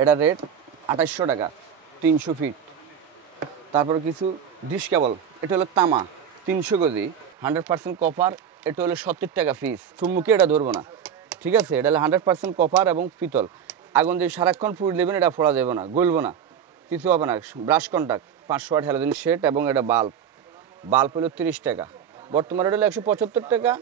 এটা রেট 2800 টাকা 300 ফিট। তারপরে কিছু ডিশ কেবল, এটা হলো তামা 300 কেজি 100% কপার, এটা হলো 70 টাকা পিস। চুম্বুকে এটা ধরবো না, ঠিক আছে। এটা হলো 100% কপার এবং পিতল। আগুন দিয়ে সারাক্ষণ ফুট দেবেন, এটা ফোড়া যাবে না, গলবো না, কিছু হবে না। Brush contact 500 watt halogen set এবং এটা বাল্ব হলো 30 টাকা। বর্তমানে এটা হলো 175 টাকা।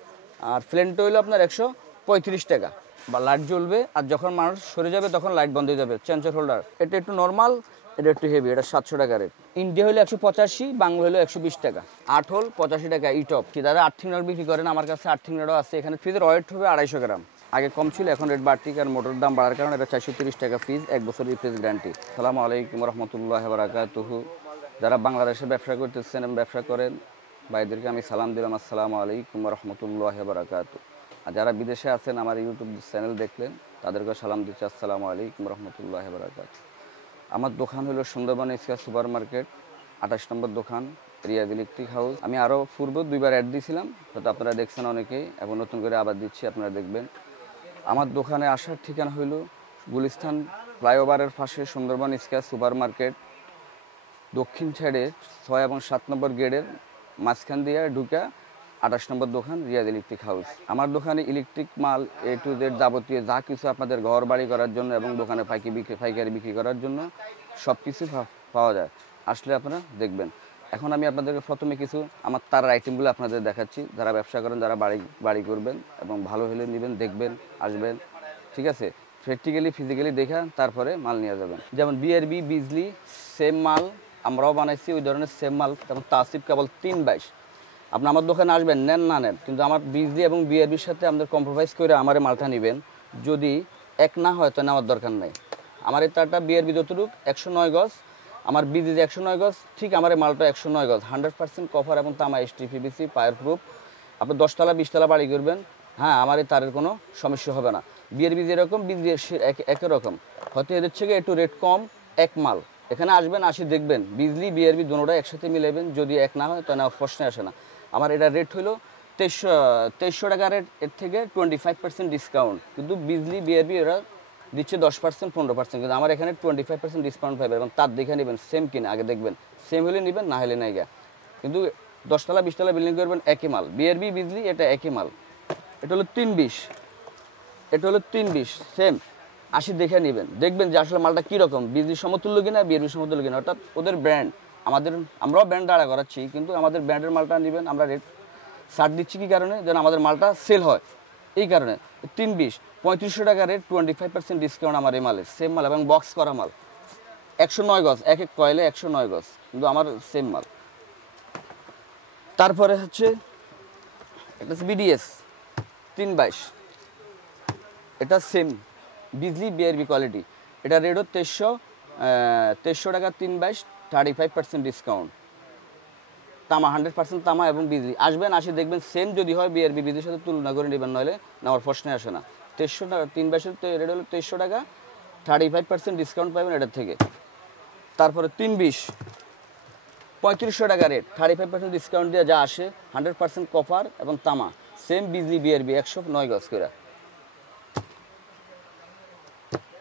আর ফ্লেনটা হলো আপনার 135 টাকা। বা লাইট জ্বলবে, আর যখন মানুষ সরে যাবে তখন লাইট বন্ধ হয়ে যাবে। সেন্সর হোল্ডার, এটা একটু নর্মাল, এটা একটু হেভি, এটা 700 টাকা রেট। ইন্ডিয়া হলো 185, বাংলা হলো 120 টাকা। 8 হোল 85 টাকা। ইটপ যারা আর্থিং রড বিক্রি করেন, আমার কাছে আর্থিং রডও আছে। এখানে ফ্রিজের ওয়েট হবে 250 গ্রাম। আগে কম ছিল, এখন রেট বাড়তি, কারণ মোটর দাম বাড়ার কারণে এটা 430 টাকা ফিজ, 1 বছর রিপ্লেস গ্যারান্টি। আসসালামু আলাইকুম রহমতুল্লাহি ওয়া বারাকাতুহু। যারা বাংলাদেশে ব্যবসা করতেছেন এবং ব্যবসা করেন, ভাইদেরকে আমি সালাম দিলাম, আসসালামু আলাইকুম রহমতুল্লাহি ওয়া বারাকাতুহু। আর যারা বিদেশে আছেন, আমার ইউটিউব চ্যানেল দেখলেন, তাদেরকে সালাম দিচ্ছি, আসসালামু আলাইকুম রহমতুল্লাহি ওয়া বারাকাতুহু। আমার দোকান হলো সুন্দরবন স্কয়ার সুপার মার্কেট, 28 নম্বর দোকান, রিয়াদ ইলেকট্রিক হাউস। আমি আরও পূর্বে 2বার অ্যাড দিয়েছিলাম, হয়তো আপনারা দেখছেন অনেকেই, এখন নতুন করে আবার দিচ্ছি, আপনারা দেখবেন। আমার দোকানে আসার ঠিকানা হইল গুলিস্তান ফ্লাইওভারের পাশে সুন্দরবন স্কয়ার সুপার মার্কেট, দক্ষিণ সাইডে 6 এবং 7 নম্বর গেটের মাঝখান দিয়ে ঢুকা 28 নম্বর দোকান, রিয়াদ ইলেকট্রিক হাউস। আমার দোকানে ইলেকট্রিক মাল A to Z যাবতীয় যা কিছু আপনাদের ঘর বাড়ি করার জন্য এবং দোকানে পাইকারি বিক্রি করার জন্য সব কিছু পাওয়া যায়। আসলে আপনারা দেখবেন। এখন আমি আপনাদেরকে প্রথমে কিছু আমার তার আইটেমগুলো আপনাদের দেখাচ্ছি। যারা ব্যবসা করেন, যারা বাড়ি করবেন এবং ভালো হলে নেবেন, দেখবেন, আসবেন, ঠিক আছে। প্র্যাকটিক্যালি ফিজিক্যালি দেখা তারপরে মাল নিয়ে যাবেন। যেমন BRB বিজলি সেম মাল আমরাও বানাইছি, ওই ধরনের সেম মাল। যেমন তাসিফ কেবল 322। আপনি আমার দোকানে আসবেন, নেন না নেন, কিন্তু আমার বিজলি এবং BRBর সাথে আমাদের কম্প্রোমাইজ করে আমার মালটা নেবেন। যদি এক না হয় তো নেওয়ার দরকার নাই। আমার এই তারটা BRB যতটুক 109 গজ, আমার বিজলি 109 গজ, ঠিক আমার এই মালটা 109 গজ, 100% কভার এবং তামা ST/PVC ফায়ার প্রুফ। আপনি 10 তলা 20 তলা বাড়ি করবেন, হ্যাঁ, আমার এই তারের কোনো সমস্যা হবে না। BRB যেরকম, বিজলি একই রকম, হয়তো এদের থেকে একটু রেট কম, এক মাল। এখানে আসবেন, আসি দেখবেন, বিজলি BRB দুটোটা একসাথে মিলাবেন। যদি এক না হয় তো নেওয়ার প্রশ্নে আসে না। আমার এটা রেট হলো 2300 টাকা রেট, এর থেকে 25% ডিসকাউন্ট। কিন্তু বিজলি BRB এরা দিচ্ছে 10% 15%, কিন্তু আমার এখানে 25% ডিসকাউন্ট পাবে। এবং তার দেখে নেবেন, সেম কিনা আগে দেখবেন, সেম হলে নেবেন, না হলে নাই গা। কিন্তু 10 তলা 20 তলা বিল্ডিং করবেন, একই মাল। BRB বিজলি এটা একই মাল। এটা হলো 320, এটা হলো 320 সেম। আসি দেখে নেবেন, দেখবেন যে আসলে মালটা কীরকম, বিজলি সমতুল্য কিনা, BRB সমতুল্য কিনা। অর্থাৎ ওদের ব্র্যান্ড, আমরাও ব্র্যান্ড দাঁড়া করাচ্ছি, কিন্তু আমাদের ব্র্যান্ডের মালটা নেবেন। আমরা রেট ছাড় দিচ্ছি কী কারণে, যেন আমাদের মালটা সেল হয়, এই কারণে। 320 3500 টাকা রেট, 25% ডিসকাউন্ট আমার এই মালের, সেম মাল এবং বক্স করা মাল। 109 গজ, এক এক কয়েলে 109 গজ, কিন্তু আমার সেম মাল। তারপরে হচ্ছে এটা BDS 322, এটা সেম বিজলি BRB কোয়ালিটি। এটা রেটও 2300 টাকা, 322, 35% ডিসকাউন্ট। তামা 100% তামা এবং বিজলি। আসবেন, আসি দেখবেন, সেম যদি হয় BRB বিজলির সাথে তুলনা করে নেবেন, নইলে নেওয়ার প্রশ্নে আসে না। 2300 টাকা, 322 রেট হলো 2300 টাকা, 35% ডিসকাউন্ট পাবেন এটার থেকে। তারপরে 320 3500 টাকা রেট, 35% ডিসকাউন্ট দিয়ে যা আসে, 100% কপার এবং তামা, সেম বিজলি BRB 109 গজ করে।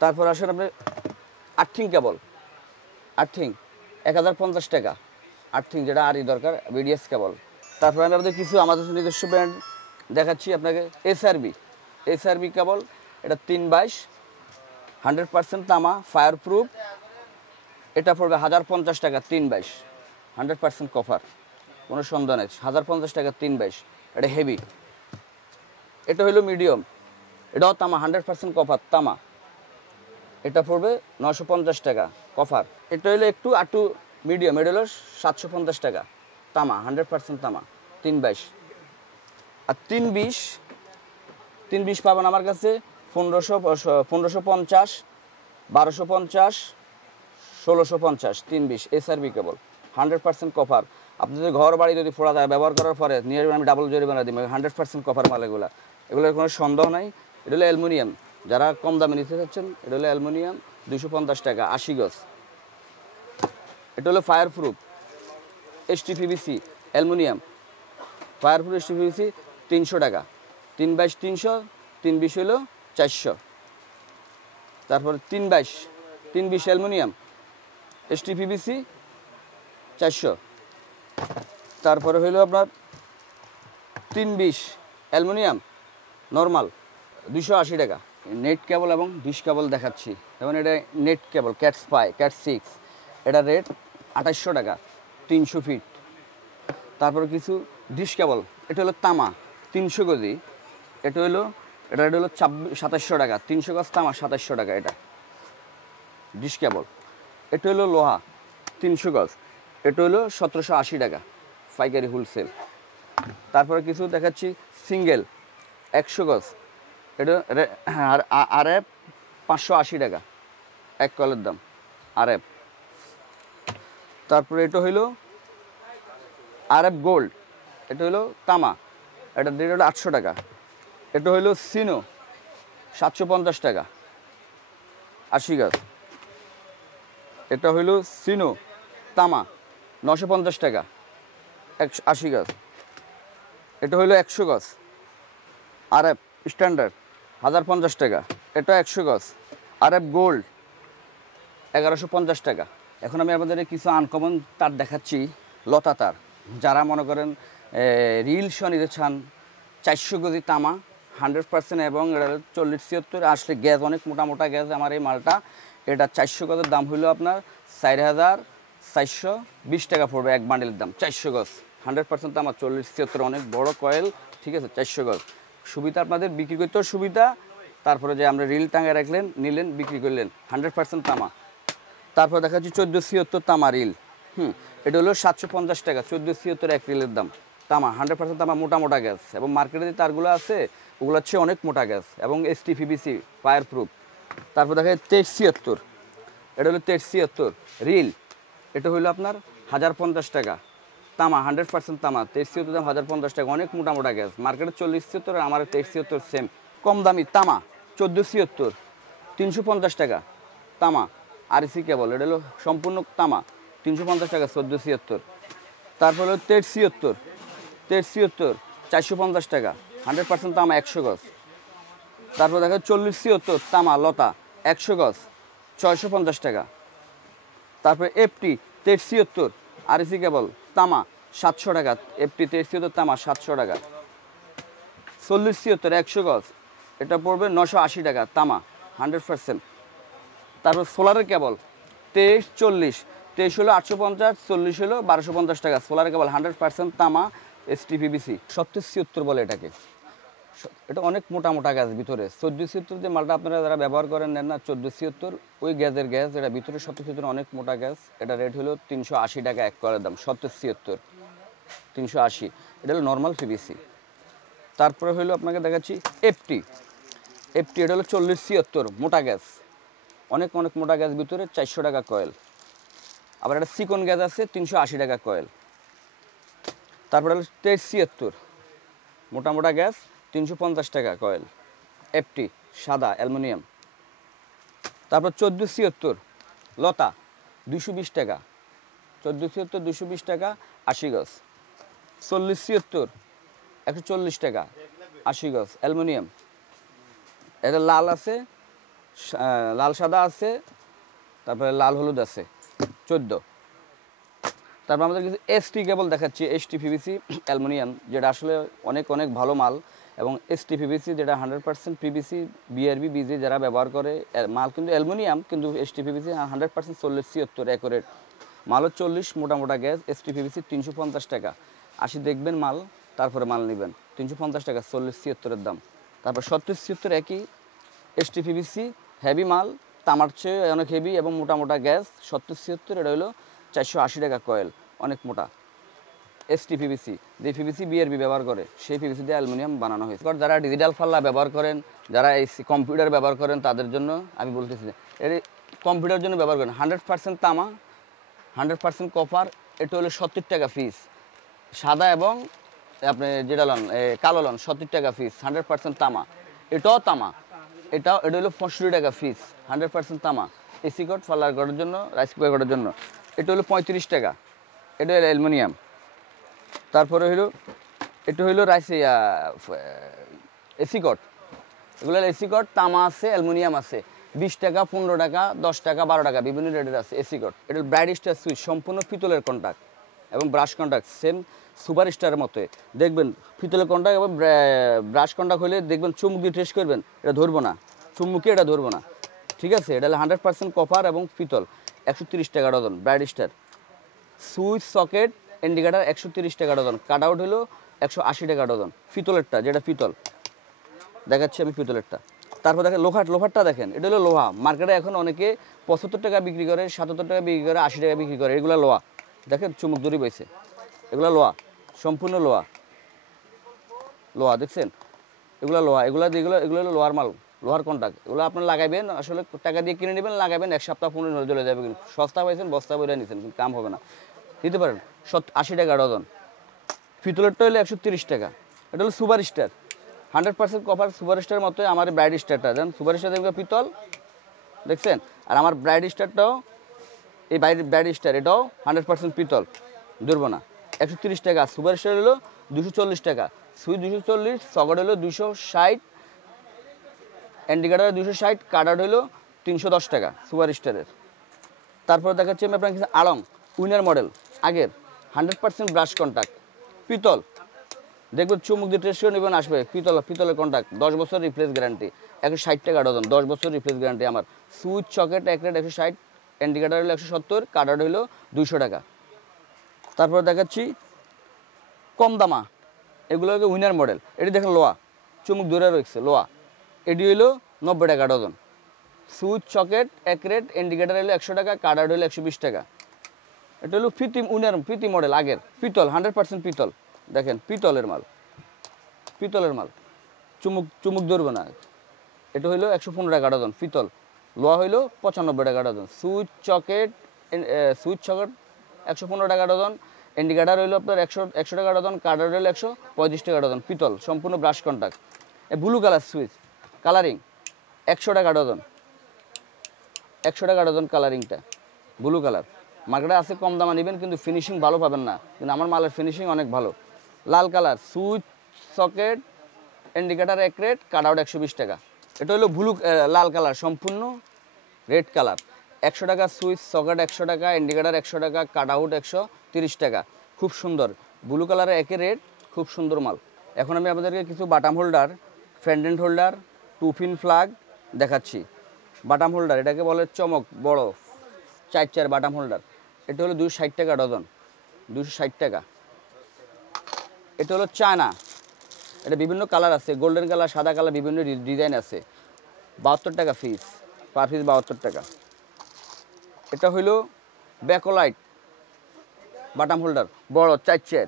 তারপর আসেন আপনি আর্থিং কেবল, আর্থিং 1050 টাকা, আর্থিং যেটা আরই দরকার, BDS কেবল। তারপর আমি আপনাদের কিছু আমাদের নিজস্ব ব্র্যান্ড দেখাচ্ছি আপনাকে। SRB কেবল, এটা 322, 100% তামা, ফায়ার প্রুফ। এটা পড়বে 1050 টাকা, 322, 100% কভার, কোনো সন্দেহ নেই। 1050 টাকা, 322, এটা হেভি। এটা হলো মিডিয়াম, এটাও তামা, 100% কভার তামা, এটা পড়বে 950 টাকা কভার। এটা হলো একটু মিডিয়াম, এটা হলো 750 টাকা তামা, 100% তামা, 322। আর 320 পাবেন আমার কাছে 1550, 1250, 1650, 320 SRB কেবল, 100% কভার। আপনি যদি ঘর বাড়ি যদি ফোড়া যায়, ব্যবহার করার পরে নিয়ে যাবেন, আমি ডাবল জরিমানা দিব। 100% কভার মাল এগুলোর কোনো সন্দেহ নাই। এটা হলো অ্যালুমিনিয়াম, যারা কম দামে নিতে চাচ্ছেন, এটা হলো অ্যালুমিনিয়াম, 250 টাকা, 80 গজ। এটা হলো fire proof ST/PVC aluminium, fire proof ST/PVC 300 টাকা, 322 300, 320 হলো 400। তারপরে 322 320 অ্যালুমিনিয়াম, STPVC 400। তারপরে হইলো আপনার 320 অ্যালুমিনিয়াম নর্মাল 280 টাকা। নেট কেবল এবং ডিশ কেবল দেখাচ্ছি। যেমন এটা নেট কেবল ক্যাট 6, এটা রেট 2800 টাকা 300 ফিট। তারপরে কিছু ডিশ কেবল, এটা হলো তামা 300 গজি, এটা হলো 2700 টাকা 300 গজ তামা 2700 টাকা এটা ডিশ কেবল। এটা হলো লোহা 300 গজ, এটা হলো 1780 টাকা পাইকারি হোলসেল। তারপরে কিছু দেখাচ্ছি সিঙ্গেল 100 গজ, এটা RF 580 টাকা এক কলের দাম RF। তারপরে এটা হইলো RF গোল্ড, এটা হইলো তামা, এটা রেট হলো 800 টাকা। এটা হইলো সিনো 750 টাকা 80 গজ। এটা হইলো সিনো তামা 950 টাকা 80 গজ। এটা হইলো 100 গজ RF স্ট্যান্ডার্ড 1050 টাকা, এটা 100 গজ RF গোল্ড 1150 টাকা। এখন আমি আপনাদের কিছু আনকমন তার দেখাচ্ছি, লতা তার। যারা মনে করেন রিল সহ নিতে চান, 400 গজি তামা 100% এবং এটা 40-76 আসলে গ্যাস অনেক মোটা গ্যাস আমার এই মালটা। এটা 400 গজের দাম হইলো আপনার 4420 টাকা পড়বে এক বান্ডেলের দাম। 400 গজ 100% তামা 40-76 অনেক বড় কয়েল, ঠিক আছে। 400 গজ সুবিধা, আপনাদের বিক্রি করতেও সুবিধা। তারপরে যে আমরা রিল টাঙায় রাখলেন, নিলেন, বিক্রি করলেন, 100% তামা। তারপর দেখাচ্ছি 1476 তামা রিল, এটা হলো 750 টাকা 1476 এক রিলের দাম তামা, 100% তামা, মোটা গ্যাস। এবং মার্কেটে যে তারগুলো আছে ওগুলো হচ্ছে অনেক মোটা গ্যাস এবং STPVC ফায়ার প্রুফ। তারপর দেখা যায় 2376, এটা হলো 2376 রিল, এটা হলো আপনার 1050 টাকা তামা, 100% তামা। 2376 দাম 1050 টাকা, অনেক মোটা গ্যাস। মার্কেটে 40-76 আর আমার 2376 সেম। কম দামি তামা 1476 350 টাকা তামা RC কেবল, এটা হলো সম্পূর্ণ তামা 350 টাকা 1476। তারপর হলো 1376 450 টাকা 100% তামা 100 গজ। তারপর দেখা 4076 তামা লতা 100 গজ 650 টাকা। তারপরে FT 1376 RC কেবল তামা 700 টাকা, FT 1376 তামা 700 টাকা। 4076 100 গজ, এটা পড়বে 980 টাকা তামা 100%। তারপর সোলারের কেবল 2340, 23 হলো 850, 40 হলো 1250 টাকা সোলারের কেবল 100% তামা STPVC। 77 বলে এটাকে, এটা অনেক মোটা গ্যাস ভিতরে। 1476 যে মালটা আপনারা যারা ব্যবহার করেন নেন না, 1476 ওই গ্যাসের গ্যাস, এটা ভিতরে 77 অনেক মোটা গ্যাস। এটা রেট হলো 380 টাকা এক কয়েলের দাম 77 380, এটা হলো নর্মাল PVC। তারপরে হলো আপনাকে দেখাচ্ছি FT, এটা হলো 4076 মোটা গ্যাস, অনেক মোটা গ্যাস ভিতরে 400 টাকা কয়েল। আবার একটা চিকন গ্যাস আছে 380 টাকা কয়েল। তারপরে হলো 2376 মোটা গ্যাস 350 টাকা কয়েল FT সাদা অ্যালুমিনিয়াম। তারপর 1476 লতা 220 টাকা, 1476 220 টাকা 80 গজ। 4076 140 টাকা 80 গজ অ্যালুমিনিয়াম। এটা লাল আছে, লাল সাদা আছে, তারপরে লাল হলুদ আছে 14। তারপর আমাদের কিছু ST কেবল দেখাচ্ছি, STPVC অ্যালুমিনিয়াম, যেটা আসলে অনেক ভালো মাল। এবং STPVC যেটা 100% PVC BRB BG যারা ব্যবহার করে মাল, কিন্তু অ্যালুমিনিয়াম কিন্তু STPVC 100% 4076 অ্যাকুরেট মালও 40 মোটা গ্যাস। STPVC 350 টাকা 80 দেখবেন মাল, তারপরে মাল নেবেন 350 টাকা 4076 দাম। তারপর 7776 একই STPVC হেভি মাল, তামার চেয়ে অনেক হেভি এবং মোটা গ্যাস 7776, এটা হলো 480 টাকা কয়েল, অনেক মোটা STPVC। যে PVC BRB ব্যবহার করে সেই PVC দিয়ে অ্যালুমিনিয়াম বানানো হয়েছে। যারা ডিজিটাল পাল্লা ব্যবহার করেন, যারা এই কম্পিউটার ব্যবহার করেন, তাদের জন্য আমি বলতেছি, এর কম্পিউটারের জন্য ব্যবহার করেন 100% তামা 100% কপার, এটা হলো 70 টাকা পিস সাদা, এবং আপনি যেটা লন কালো লন 70 টাকা পিস 100% তামা। এটাও তামা, এটা হলো 65 টাকা পিস 100% তামা। এসি কোড পাল্লার করার জন্য, রাইস কুকার করার জন্য এটা হলো 35 টাকা, এটা হলো অ্যালুমিনিয়াম। তারপরে এটা হইলো রাইস এসি কট, এগুলো এসি কট তামা আছে, অ্যালুমিনিয়াম আছে। 20 টাকা, 15 টাকা, 10 টাকা, 12 টাকা বিভিন্ন রেটের আছে এসি কোড। এটা ব্রাইট স্টার সুইচ, সম্পূর্ণ পিতলের কন্টাক্ট এবং ব্রাশ কন্টাক্ট সেম সুপার স্টারের মতো। দেখবেন পিতলের কন্টাক্ট এবং ব্রাশ কন্টাক্ট হলে দেখবেন চুমুক দিয়ে টেস্ট করবেন, এটা ধরবো না, চুমুকে এটা ধরবো না, ঠিক আছে। এটা হলো 100% কপার এবং পিতল, 130 টাকা dozen bright star. Switch socket indicator 130 টাকা ডজন, কাট আউট হলো 180 টাকা ডজন। পিতলেরটা যেটা পিতল দেখাচ্ছি আমি পিতলেরটা। তারপর দেখেন লোহারটা দেখেন, এটা হলো লোহা। মার্কেটে এখন অনেকে 75 টাকা বিক্রি করে, 77 টাকা বিক্রি করে, 80 টাকা বিক্রি করে। এগুলো লোহা, দেখেন চুমুক দড়ি বইছে, এগুলো লোহা, সম্পূর্ণ লোহা। লোহা দেখছেন, এগুলো লোহা, এগুলো হলো লোহার মাল, লোহার কন্টাক্ট। এগুলো আপনার লাগাইবেন, আসলে টাকা দিয়ে কিনে নেবেন, লাগাবেন 1 সপ্তাহ 15 দিন চলে যাবে। কিন্তু সস্তা পাইছেন, বস্তা বইরা নিছেন, কিন্তু কাম হবে না। নিতে পারেন 80 টাকা ডজন। পিতলেরটা হলো 130 টাকা। এটা হলো super star, 100% copper super star মতো। আমার ব্রাইট স্টারটা দেন, সুপার স্টার দেখবেন পিতল দেখছেন। আর আমার ব্রাইট স্টারটাও, এই ব্রাইট স্টার এটাও 100% পিতল, ধরবো না। 130 টাকা। সুপার স্টার হলো 240 টাকা, সুইচ 240, সকেট হলো 260, ইন্ডিকেটার 260, কাট আউট হলো 310 টাকা সুপার স্টারের। তারপর দেখাচ্ছি আমি আপনার কাছে আলং উইনার মডেল, আগের 100% ব্রাশ কন্টাক্ট, পিতল। দেখবেন চুমুক দিয়ে টেস্ট করে নেবেন, আসবে পিতলের কন্টাক্ট, 10 বছর রিপ্লেস গ্যারান্টি, 160 টাকা ডজন, 10 বছর রিপ্লেস গ্যারান্টি আমার। সুইচ সকেট এক রেট 160, ইন্ডিকেটার হলো 170, কাট আউট হলো 200 টাকা। তারপর দেখাচ্ছি কম দামা, এগুলো হলো উইনার মডেল। এটি দেখেন লোহা, চুমুক ধরে রয়েছে লোহা, এটি হলো 90 টাকা ডজন। সুইচ সকেট এক রেট, ইন্ডিকেটার হলো 100 টাকা, কাট আউট হলো 120 টাকা। এটা হলো প্রীতি মডেল, আগের পিতল, 100% পিতল। দেখেন পিতলের মাল, পিতলের মাল, চুমুক ধরবে না। এটা হইলো 115 টাকা ডজন পিতল। লোহা হইলো 95 টাকা ডজন। সুইচ সকেট 115 টাকা ডজন, ইন্ডিকেটার হইলো আপনার 100 টাকা ডজন, কাট আউট হইলো 135 টাকা ডজন। পিতল, সম্পূর্ণ brush contact. Blue colour switch colouring 100 টাকা ডজন, 100 টাকা ডজন কালারিংটা ব্লু কালার। মার্কেটে আছে কম দামে নেবেন, কিন্তু ফিনিশিং ভালো পাবেন না, কিন্তু আমার মালের ফিনিশিং অনেক ভালো। লাল কালার সুইচ সকেট ইন্ডিকেটার এক রেট, কাট আউট 120 টাকা। এটা হলো লাল কালার, সম্পূর্ণ রেড কালার, 100 টাকা সুইচ সকেট, 100 টাকা ইন্ডিকেটার, 100 টাকা কাট আউট 130 টাকা। খুব সুন্দর ব্লু কালারের একে রেট, খুব সুন্দর মাল। এখন আমি আপনাদেরকে কিছু বাটাম হোল্ডার, ফেন্ডেন্ট হোল্ডার, 2 পিন প্লাগ দেখাচ্ছি। বাটাম হোল্ডার, এটাকে বলে চমক, বড় 4 বাটাম হোল্ডার। এটা হলো 260 টাকা ডজন, 260 টাকা। এটা হলো চায়না, এটা বিভিন্ন কালার আছে, গোল্ডেন কালার, সাদা কালার, বিভিন্ন ডিজাইন আছে। 72 টাকা পিস, পার পিস 72 টাকা। এটা হইলো ব্যাকলাইট বাটাম হোল্ডার, বড় 4।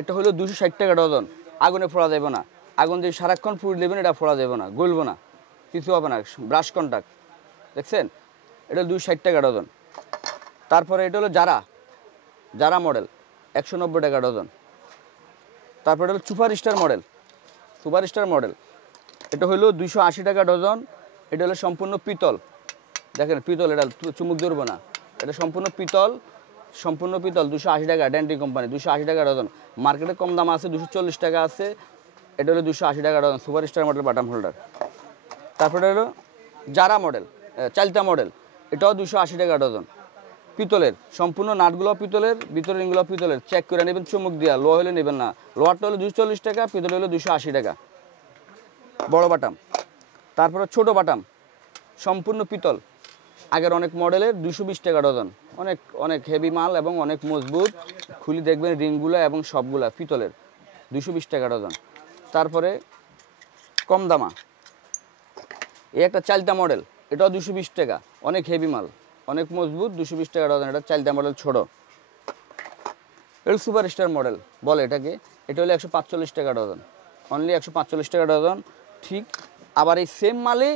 এটা হলো 260 টাকা ডজন। আগুনে ফোড়া যাবে না, আগুন দিয়ে সারাক্ষণ ফুট দেবেন, এটা ফোড়া যাবে না, গলবো না, কিছু হবে না, ব্রাশ কন্টাক্ট দেখছেন। এটা 260 টাকা ডজন। তারপরে এটা হলো যারা মডেল, 190 টাকা ডজন। তারপরে এটা হলো সুপার স্টার মডেল, এটা হলো 280 টাকা ডজন। এটা হলো সম্পূর্ণ পিতল, দেখেন পিতল, এটা চুমুক ধরবো না, এটা সম্পূর্ণ পিতল, 280 টাকা, ড্যান্ডি কোম্পানি, 280 টাকা ডজন। মার্কেটে কম দাম আছে, 240 টাকা আছে। এটা হলো 280 টাকা ডজন, সুপার স্টার মডেল বাটাম হোল্ডার। তারপরে হলো যারা মডেল, চালতা মডেল, এটাও 280 টাকা ডজন। পিতলের, সম্পূর্ণ নাটগুলো পিতলের, ভিতরের রিংগুলো পিতলের, চেক করে নেবেন চুমুক দিয়া, লোহা হলে নেবেন না। লোহারটা হলো 240 টাকা, পিতল হলো 280 টাকা, বড় বাটাম। তারপরে ছোট বাটাম, সম্পূর্ণ পিতল, আগের অনেক মডেলের, 220 টাকা ডজন। অনেক হেভি মাল এবং অনেক মজবুত, খুলি দেখবেন রিংগুলো এবং সবগুলা পিতলের, 220 টাকা ডজন। তারপরে কম দামা, এই একটা চালতা মডেল, এটাও 220 টাকা, অনেক হেভি মাল, অনেক মজবুত, 220 টাকা ডজন। এটা চালতা মডেল ছোট। এটা সুপার স্টার মডেল বলে এটাকে, এটা হলো 145 টাকা ডজন, অনলি 145 টাকা ডজন। ঠিক আবার এই সেম মালে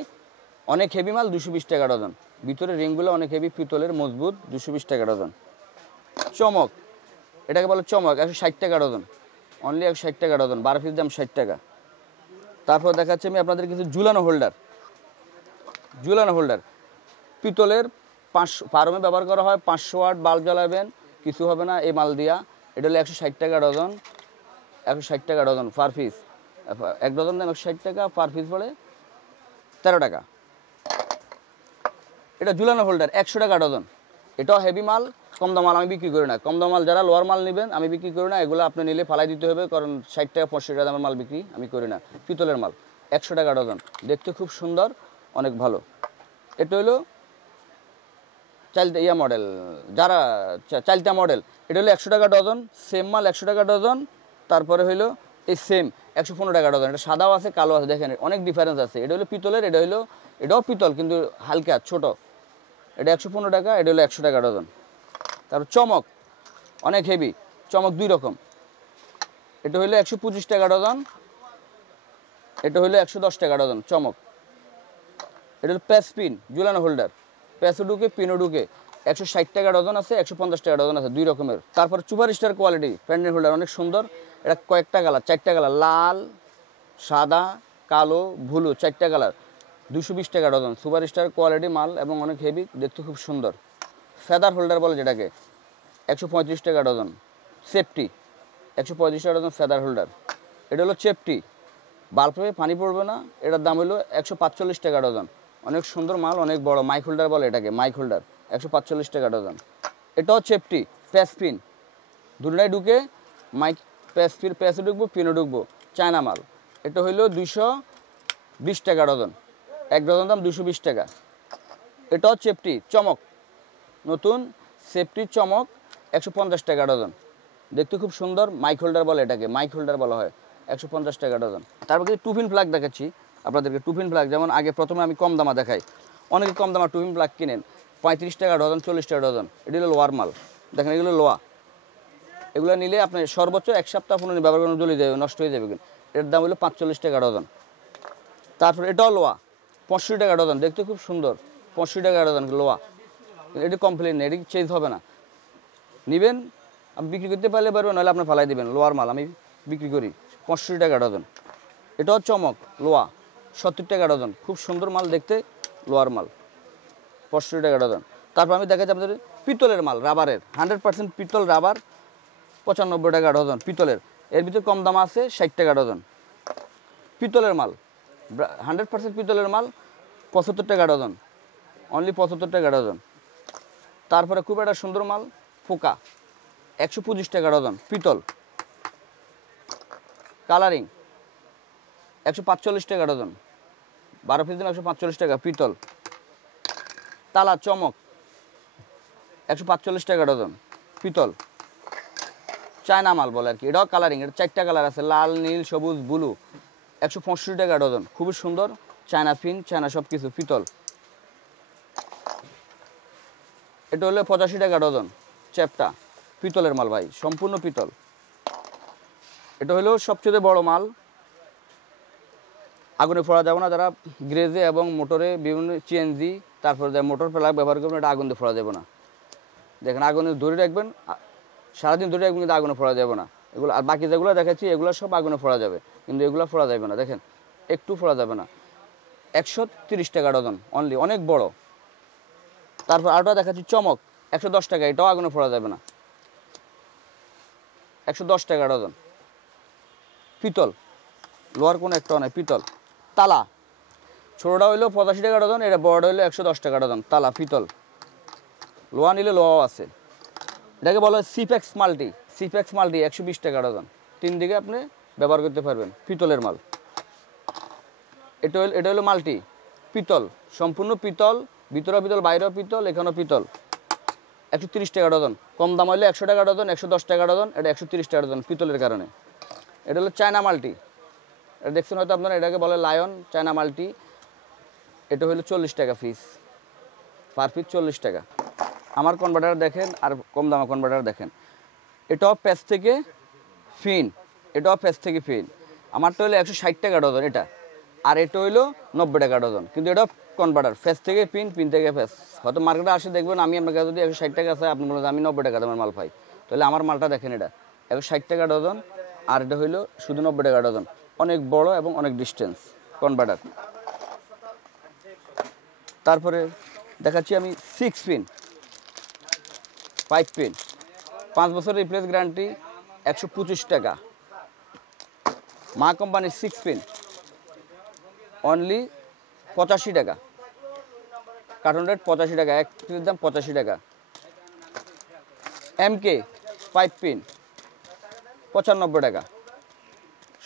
অনেক হেভি মাল, 220 টাকা ডজন। ভিতরে রিংগুলো অনেক হেভি, পিতলের, মজবুত, 220 টাকা ডজন। চমক, এটাকে বলে চমক, 160 টাকা ডজন, অনলি 160 টাকা ডজন, 12 পিস দাম 60 টাকা। তারপর দেখাচ্ছি আমি আপনাদের কিছু ঝুলানো হোল্ডার, পিতলের, 500 ফার্মে ব্যবহার করা হয়, 500 ওয়াট বাল্ব জ্বালাবেন, কিছু হবে না এই মাল দিয়া। এটা হলো 160 টাকা ডজন, 160 টাকা ডজন পার পিস। এক ডজন দাম 160 টাকা, পার পিস পড়ে 13 টাকা। এটা ঝুলানো হোল্ডার 100 টাকা ডজন। এটাও হেভি মাল, কম দাম মাল আমি বিক্রি করি না। কম দাম মাল যারা লোয়ার মাল নেবেন আমি বিক্রি করি না, এগুলো আপনি নিলে ফালাই দিতে হবে, কারণ 60 টাকা 65 টাকা দামের মাল বিক্রি আমি করি না। পিতলের মাল 100 টাকা ডজন, দেখতে খুব সুন্দর, অনেক ভালো। এটা হলো চালটা ইয়া মডেল, যারা চালটা মডেল, এটা হলো 100 টাকা ডজন। সেম মাল 100 টাকা ডজন। তারপরে হইলো এই সেম 115 টাকা ডজন। এটা সাদাও আছে কালো আছে, দেখেন অনেক ডিফারেন্স আছে। এটা হলো পিতলের, এটা হলো এটাও পিতল কিন্তু হালকা ছোট। এটা 115 টাকা, এটা হলো 100 টাকা ডজন। তারপর চমক অনেক হেভি, চমক 2 রকম। এটা হইলো 125 টাকা ডজন, এটা হইলো 110 টাকা ডজন চমক। এটা হলো প্যাস পিন, ঝুলানো হোল্ডার, প্যাসও ঢুকে পিনও ঢুকে। 160 টাকা ডজন আছে, 150 টাকা ডজন আছে, 2 রকমের। তারপর সুপারস্টার কোয়ালিটি প্যান্ডেন্ট হোল্ডার, অনেক সুন্দর। এটা কয়েকটা কালার, 4টা কালার, লাল, সাদা, কালো, ব্লু, 4টা কালার, 220 টাকা ডজন। সুপারস্টার কোয়ালিটি মাল এবং অনেক হেভি, দেখতে খুব সুন্দর। ফেদার হোল্ডার বলে যেটাকে, 135 টাকা ডজন। সেফটি 135 টাকা ডজন ফেদার হোল্ডার। এটা হলো চেপটি, বাল্বে পানি পড়বে না, এটার দাম হলো 145 টাকা ডজন। অনেক সুন্দর মাল, অনেক বড়, মাইক হোল্ডার বলে এটাকে, মাইক হোল্ডার 145 টাকা ডজন। এটাও চেপটি, প্যাসপিন, দুটাই ঢুকে, মাইক প্যাসপিন, প্যাসে ঢুকবো, পিনও ঢুকবো, চায়না মাল। এটা হইলো 220 টাকা ডজন, 1 ডজন দাম 220 টাকা। এটাও চেপটি, চমক, নতুন সেফটি চমক, 150 টাকা ডজন, দেখতে খুব সুন্দর। মাইক হোল্ডার বলে এটাকে, মাইক হোল্ডার বলা হয়, 150 টাকা ডজন। তারপর কিছু টুপিন প্লাগ দেখাচ্ছি আপনাদেরকে। টুপিন প্লাগ যেমন আগে প্রথমে আমি কম দামা দেখাই, অনেকে কম দামা টুপিন প্লাগ কিনেন 35 টাকা ডজন, 40 টাকা ডজন। এটি হলো লোয়ার মাল, দেখেন এগুলো লোয়া। এগুলো নিলে আপনি সর্বোচ্চ 1 সপ্তাহ 15 দিন ব্যবহার করুন, জ্বলে যাবে, নষ্ট হয়ে যাবে। এর দাম হলো 45 টাকা ডজন। তারপর এটাও লোয়া, 65 টাকা ডজন, দেখতে খুব সুন্দর, 65 টাকা ডজন লোয়া। এটি কমপ্লেন নেই, এটি চেঞ্জ হবে না। নেবেন আপনি বিক্রি করতে পারলে পারবেন, নাহলে আপনি ফালাই দেবেন। লোয়ার মাল আমি বিক্রি করি 65 টাকা ডজন। এটাও চমক, লোয়া, 70 টাকা ডজন, খুব সুন্দর মাল দেখতে, লোয়ার মাল 65 টাকা ডজন। তারপর আমি দেখাচ্ছি আপনাদের পিতলের মাল, রাবারের, 100% পিতল রাবার, 95 টাকা ডজন পিতলের। এর ভিতরে কম দাম আছে 60 টাকা ডজন। পিতলের মাল, 100% পিতলের মাল, 75 টাকা ডজন, অনলি 75 টাকা ডজন। তারপরে খুব একটা সুন্দর মাল, ফোকা, 125 টাকা ডজন পিতল। কালারিং 145 টাকা ডজন, 12 পিস দিন 145 টাকা পিতল। তালা চমক 145 টাকা ডজন পিতল, চায়না মাল বলে আর কি। এটাও কালারিং, এটা 4টা কালার আছে, লাল, নীল, সবুজ, ব্লু, 165 টাকা ডজন, খুবই সুন্দর, চায়না ফিন, চায়না সব কিছু, পিতল। এটা হলো 85 টাকা ডজন চ্যাপটা, পিতলের মাল ভাই, সম্পূর্ণ পিতল। এটা হলো সবচেয়ে বড় মাল, আগুনে ফোড়া যাবে না। যারা গ্রেজে এবং মোটরে বিভিন্ন সিএনজি তারপরে যা মোটর প্লাগ ব্যবহার করবেন, এটা আগুনে ফোড়া যাবে না। দেখেন আগুনে ধরে রাখবেন, সারাদিন ধরে রাখবেন, কিন্তু আগুনে ফোড়া যাবে না এগুলো। আর বাকি যেগুলো দেখাচ্ছি এগুলো সব আগুনে ফোড়া যাবে, কিন্তু এগুলো ফোড়া যাবে না, দেখেন একটু ফোড়া যাবে না। 130 টাকা ডজন অনলি, অনেক বড়। তারপর আরটা দেখাচ্ছি চমক, 110 টাকা, এটাও আগুনে ফোড়া যাবে না, 110 টাকা ডজন পিতল, লোহার কোনো একটাও নয়, পিতল। তালা ছোটোটা হইলো 85 টাকা ডজন, এটা বড়টা হইলো 110 টাকা ডজন। তালা পিতল, লোহা নিলে লোহাও আছে। এটাকে বলা হয় সিপ্যাক্স মাল্টি, সিপ্যাক্স মাল্টি 120 টাকা ডজন, 3 দিকে আপনি ব্যবহার করতে পারবেন, পিতলের মাল। এটা হলো মাল্টি পিতল, সম্পূর্ণ পিতল, ভিতরেও পিতল, বাইরেও পিতল, এখানেও পিতল, 130 টাকা ডজন। কম দাম হইলে 100 টাকা ডজন, 110 টাকা ডজন, এটা 130 টাকা ডজন পিতলের কারণে। এটা হলো চায়না মাল্টি, এটা দেখছেন হয়তো আপনারা, এটাকে বলে লায়ন চায়না মাল্টি। এটা হলো 40 টাকা পিস, পার পিস 40 টাকা। আমার কনভার্টার দেখেন, আর কম দামা কনভার্টার দেখেন। এটাও প্যাচ থেকে ফিন, এটাও প্যাচ থেকে ফিন। আমারটা হলো 160 টাকা ডজন এটা, আর এটা হইলো 90 টাকা ডজন, কিন্তু এটা কনভার্টার, ফেস থেকে পিন, পিন থেকে ফেস। হয়তো মার্কেটে আসে দেখবেন আমি আপনার কাছে যদি 160 টাকা আছে, আপনি বলবেন আমি 90 টাকা দামের মাল পাই, তাহলে আমার মালটা দেখেন, এটা 160 টাকা ডজন, আর এটা হইলো শুধু 90 টাকা ডজন। অনেক বড় এবং অনেক ডিস্টেন্স কনভার্টার। তারপরে দেখাচ্ছি আমি 6 পিন, 5 পিন, 5 বছর রিপ্লেস গ্যারান্টি, 125 টাকা। মা কোম্পানির 6 পিন অনলি 85 টাকা। কার্টন রেট 85 টাকা, এক পিসের দাম 85 টাকা। MK 5 পিন 95 টাকা।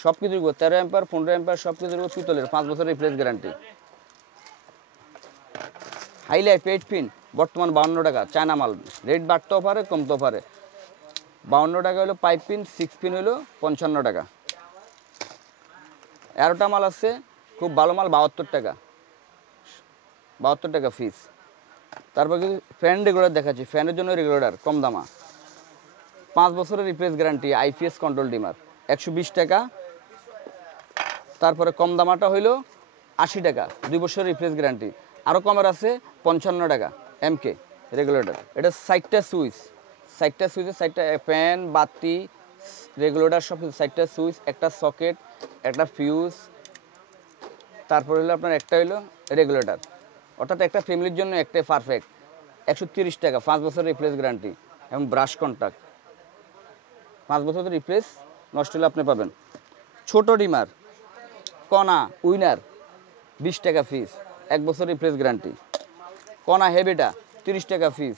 সব কিছুর 13 অ্যাম্পার 15 অ্যাম্পার সব কিছুর পিতলের 5 বছরের রিপ্লেস গ্যারান্টি। হাইলাইট 8 পিন বর্তমান 52 টাকা, চায়না মাল, রেট বাড়তেও পারে কমতেও পারে। 52 টাকা হলো 5 পিন, 6 পিন হলো 55 টাকা। 11টা মাল আছে, খুব ভালো মাল 72 টাকা, 72 টাকা ফিস। তারপর কিছু ফ্যান রেগুলার দেখাচ্ছি, ফ্যানের জন্য রেগুলেটর কম দামা, 5 বছরের replace guarantee, IPS control dimmer 120 টাকা। তারপরে কম দামাটা হইলো 80 টাকা, 2 বছরের রিপ্লেস গ্যারান্টি। আরও কমের আছে 55 টাকা, MK রেগুলেটর। এটা 60টা সুইচ, 60টা সুইচে 60টা ফ্যান, বাতি, রেগুলেটর সব কিছু, 60টা সুইচ, একটা সকেট, একটা ফিউজ, তারপর হলো আপনার একটা হইলো রেগুলেটর। অর্থাৎ একটা ফ্যামিলির জন্য একটাই পারফেক্ট। 130 টাকা, 5 বছরের রিপ্লেস গ্যারান্টি এবং ব্রাশ কন্ট্যাক্ট, 5 বছরের রিপ্লেস, নষ্ট হলে আপনি পাবেন। ছোট ডিমার কনা উইনার 20 টাকা ফিস, 1 বছর রিপ্লেস গ্যারান্টি। কনা হেভিটা 30 টাকা ফিস,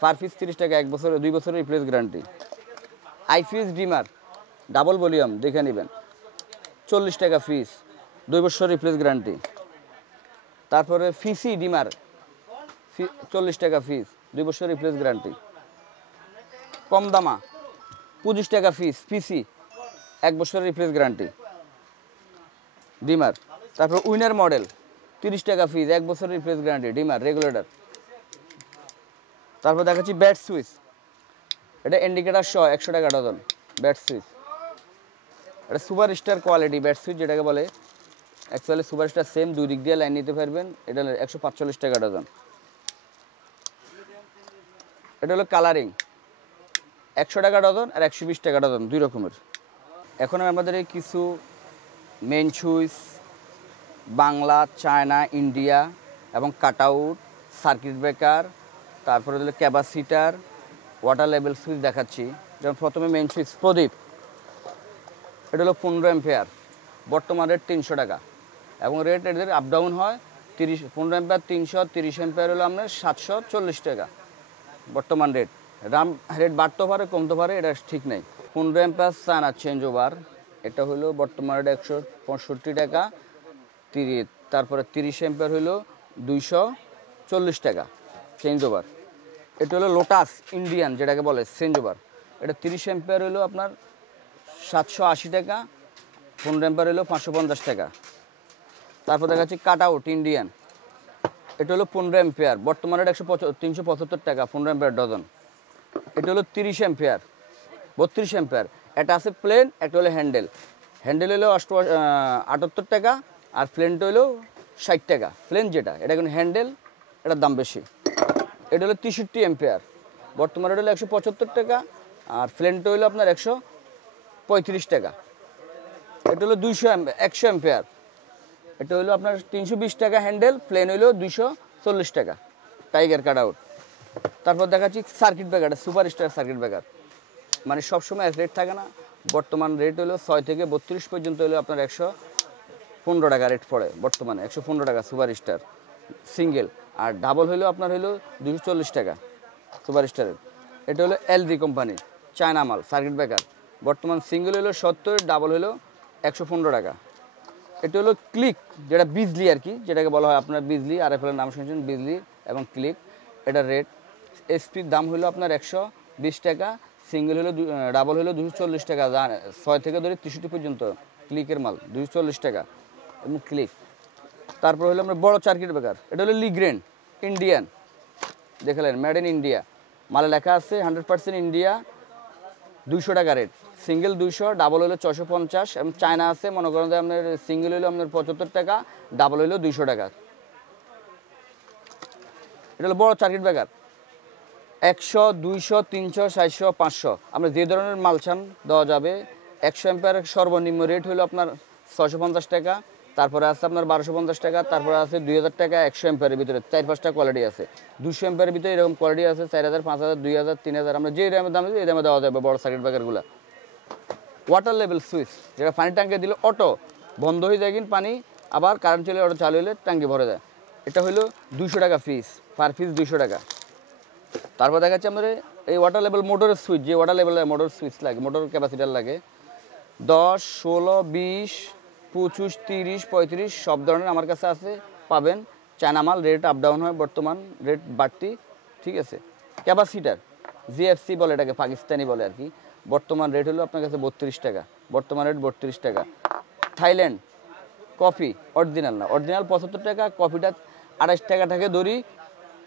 পার পিস 30 টাকা, 1 বছর 2 বছরের replace guarantee. IPS dimmer double volume দেখে নেবেন, 40 টাকা ফিস, 2 বছর রিপ্লেস গ্যারান্টি। তারপরে ফিসি ডিমার 40 টাকা ফিস, 2 বছর রিপ্লেস গ্যারান্টি। কম দামা 25 টাকা ফিস, পিসি 1 বছরের রিপ্লেস গ্যারান্টি ডিমার। তারপর উইনার মডেল 30 টাকা ফিস, 1 বছরের রিপ্লেস গ্যারান্টি ডিমার রেগুলেটর। তারপর দেখাচ্ছি ব্যাট সুইচ, এটা ইন্ডিকেটার সহ 100 টাকা ডজন ব্যাট সুইচ। এটা super star quality bat switch যেটাকে বলে, অ্যাকচুয়ালি সুপার স্টার সেম, 2 দিক দিয়ে লাইন নিতে পারবেন। এটা 145 টাকা ডজন। এটা হলো কালারিং 100 টাকা ডজন আর 120 টাকা ডজন, 2 রকমের। এখন আমাদের কিছু main switch Bangla, China, India এবং কাট আউট, সার্কিট ব্রেকার, তারপরে হলো ক্যাপাসিটার, ওয়াটার লেভেল সুইচ দেখাচ্ছি। যেমন প্রথমে মেন সুইচ প্রদীপ, এটা হলো 15 অ্যাম্পিয়ার, বর্তমান রেট 300 টাকা এবং রেট এদের আপ ডাউন হয়। 15 অ্যাম্পিয়ার 300, 30 অ্যাম্পিয়ার হলো আপনার 740 টাকা বর্তমান রেট। রেট বাড়তেও পারে কমতে পারে, এটা ঠিক নেই। 15 অ্যাম্পিয়ার চায়না চেঞ্জ ওভার, এটা হলো বর্তমান রেট 165 টাকা। তারপরে 30 অ্যাম্পিয়ার হলো 240 টাকা চেঞ্জ ওভার। এটা হলো লোটাস ইন্ডিয়ান যেটাকে বলে চেঞ্জ ওভার, এটা 30 অ্যাম্পিয়ার হলো আপনার 780 টাকা, 15 অ্যাম্পিয়ার হলো 550 টাকা। তারপর দেখাচ্ছি কাট আউট ইন্ডিয়ান, এটা হলো 15 অ্যাম্পিয়ার, বর্তমানে 375 টাকা 15 অ্যাম্পিয়ার ডজন। এটা হলো 30 অ্যাম্পিয়ার 32 অ্যাম্পিয়ার, এটা আছে প্লেন, একটা হলো হ্যান্ডেল। হ্যান্ডেল হলো 78 টাকা আর প্লেনটা হলো 60 টাকা। প্লেন যেটা, এটা কিন্তু হ্যান্ডেল, এটার দাম বেশি। এটা হলো 63 অ্যাম্পিয়ার, বর্তমানে এটা হলো 175 টাকা আর প্লেনটা হলো আপনার 135 টাকা। এটা হলো 100 অ্যাম্পিয়ার, এটা হলো আপনার 320 টাকা হ্যান্ডেল, প্লেন হলো 240 টাকা টাইগার কাট আউট। তারপর দেখাচ্ছি circuit breaker, super star circuit breaker, মানে সবসময় এক রেট থাকে না। বর্তমান রেট হলো 6 থেকে 32 পর্যন্ত হলো আপনার 115 টাকা রেট পড়ে, বর্তমানে 115 টাকা সুপার স্টার সিঙ্গেল। আর ডাবল হলো আপনার হলো 240 টাকা সুপার স্টারের। এটা হলো LG কোম্পানির চায়না মাল সার্কিট ব্রেকার, বর্তমান সিঙ্গেল হলো 70, ডাবল হলো 115 টাকা। এটা হলো ক্লিক, যেটা বিজলি আর কি, যেটাকে বলা হয় আপনার বিজলি, RFL এর নাম শুনছেন বিজলি এবং ক্লিক। এটার রেট এসপির দাম হলো আপনার 120 টাকা, সিঙ্গেল হলো ডাবল হলো 240 টাকা, 6 থেকে ধরে 63 পর্যন্ত ক্লিকের মাল 240 টাকা এবং ক্লিক। তারপর হলো আমরা বড় সার্কিট ব্রেকার, এটা হলো লিগ্রেন্ড ইন্ডিয়ান, দেখলেন মেড ইন ইন্ডিয়া, মালে লেখা আছে 100% ইন্ডিয়া, 200 টাকা রেট, সিঙ্গেল 200, ডাবল হলো 650 এবং চায়না আছে মনে করেন যে আপনার সিঙ্গেল হলো আপনার 75 টাকা, ডাবল হলো 200 টাকা। এটা হলো বড় সার্কিট ব্রেকার, 100, 200, 300, 400, 500 আমরা যে ধরনের মাল চান দেওয়া যাবে। 100 অ্যাম্পিয়ারের সর্বনিম্ন রেট হলো আপনার 650 টাকা, তারপরে আছে আপনার 1250 টাকা, তারপরে আছে 2000 টাকা। 100 অ্যাম্পিয়ারের ভিতরে 4-5টা কোয়ালিটি আছে। 200 অ্যাম্পিয়ারের ভিতরে এরকম কোয়ালিটি আছে 4000, 5000, 2000, 3000, আমরা যে দামের দাম দিই এই দামে দেওয়া যাবে বড় সার্কিট ব্রেকারগুলো। ওয়াটার লেভেল সুইচ, যেটা পানি ট্যাঙ্কে দিলে অটো বন্ধ হয়ে যায়, কিন্তু পানি আবার কারেন্ট চলে অটো চালু হলে ট্যাঙ্কি ভরে যায়। এটা হলো 200 টাকা পিস, পার পিস 200 টাকা। তারপর দেখাচ্ছি আমাদের এই ওয়াটার লেভেল মোটরের সুইচ, যে ওয়াটার লেভেল মোটর সুইচ লাগে, মোটর ক্যাপাসিটার লাগে 10, 16, 20, 25, 30, 35 সব ধরনের আমার কাছে আছে, পাবেন। চায়না মাল, রেট আপ ডাউন হয়, বর্তমান রেট বাড়তি, ঠিক আছে। ক্যাপাসিটার জিএফসি বলে এটাকে, পাকিস্তানি বলে আর কি। বর্তমান রেট হলো আপনার কাছে 32 টাকা, বর্তমান রেট 32 টাকা। থাইল্যান্ড কফি অরিজিনাল না, অরিজিনাল 75 টাকা, কফিটা 28 টাকা থেকে ধরি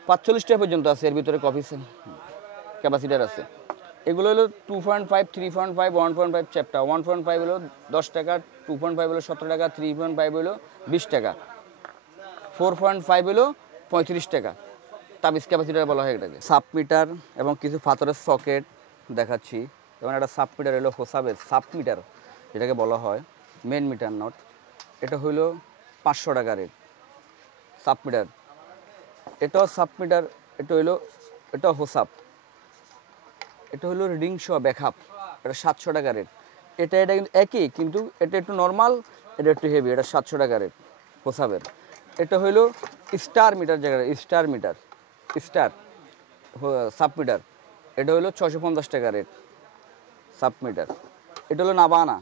45 টাকা পর্যন্ত আছে, এর ভিতরে কফি ক্যাপাসিটার আছে। এগুলো হলো 2.5, 3.5, 1.5 চ্যাপ্টা। 1.5 হলো 10 টাকা, 2.5 হলো 17 টাকা, 3.5 হলো 20 টাকা, 4.5 হলো 35 টাকা। তাবিজ ক্যাপাসিটার বলা হয় এটাকে। সাবমিটার এবং কিছু পাথরের সকেট দেখাচ্ছি। এবং একটা সাবমিটার হলো হোসাবের সাবমিটার, যেটাকে বলা হয় মেন মিটার নট। এটা হইলো 500 টাকা রেট সাবমিটার। এটাও সাবমিটার, এটা হইলো, এটা হোসাব, এটা হলো রিডিং শো ব্যাকআপ, এটা 700 টাকা রেট। এটা কিন্তু একই, কিন্তু এটা একটু নর্মাল, এটা একটু হেভি, এটা 700 টাকা রেট হোসাবের। এটা হইলো স্টার মিটার, জায়গায় স্টার মিটার, স্টার সাবমিটার, এটা হলো 650 টাকা রেট সাবমিটার। এটা হলো নাবানা,